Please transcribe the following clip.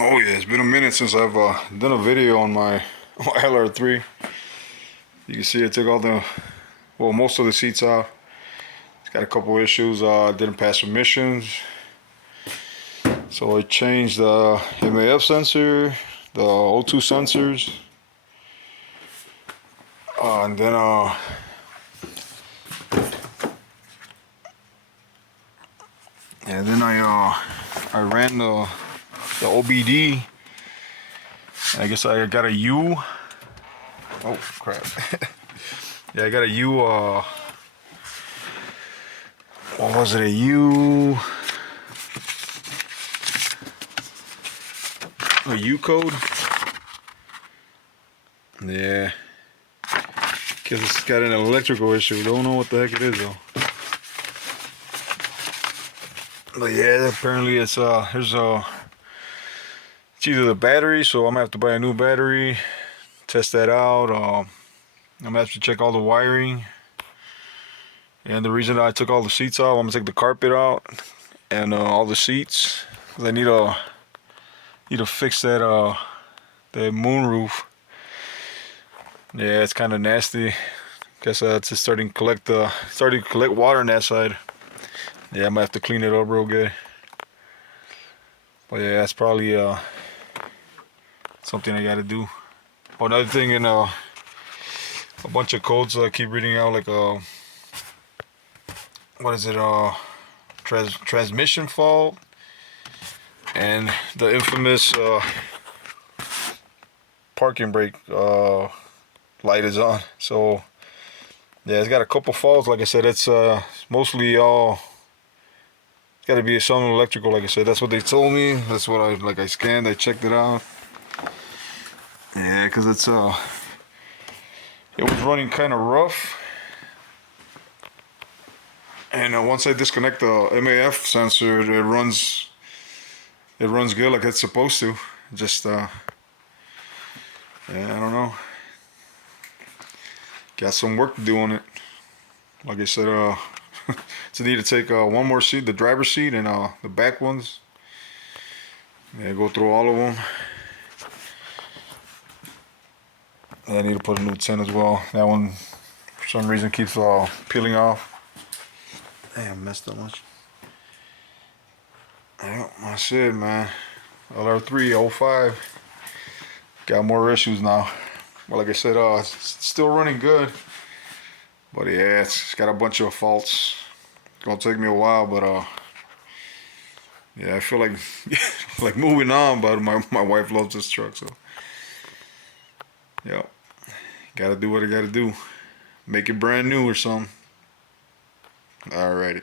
Oh yeah, it's been a minute since I've done a video on my LR3. You can see I took most of the seats out. It's got a couple issues. Didn't pass emissions, so I changed the MAF sensor, the O2 sensors, and then I ran the OBD. I guess I got a U. Oh crap! Yeah, I got a U. What was it? A U. A U code. Yeah. Guess it's got an electrical issue. Don't know what the heck it is though. But yeah, apparently it's it's either the battery, so I'm gonna have to buy a new battery, test that out. I'm gonna have to check all the wiring. And the reason I took all the seats out, I'm gonna take the carpet out and all the seats, cause I need to fix that moon roof. Yeah, it's kind of nasty. Guess it's just starting to collect water on that side. Yeah, I'm gonna have to clean it up real good. But yeah, that's probably something I gotta do. Oh, another thing, in a bunch of codes I keep reading out, like what is it? Transmission fault, and the infamous parking brake light is on. So yeah, it's got a couple faults. Like I said, it's mostly all. It's got to be something electrical. Like I said, that's what they told me. That's what I scanned. I checked it out. Yeah, cause it was running kind of rough. And once I disconnect the MAF sensor, it runs good like it's supposed to. Just yeah, I don't know. Got some work to do on it. Like I said, so I need to take one more seat, the driver's seat, and the back ones. Yeah, go through all of them. And I need to put a new tin as well. That one, for some reason, keeps peeling off. Damn, messed up much. Yeah, that's it, man. LR3 05. Got more issues now. But like I said, it's still running good. But yeah, it's got a bunch of faults. It's gonna take me a while, but yeah, I feel like like moving on. But my wife loves this truck, so yeah, gotta do what I gotta do. Make it brand new or something. Alrighty.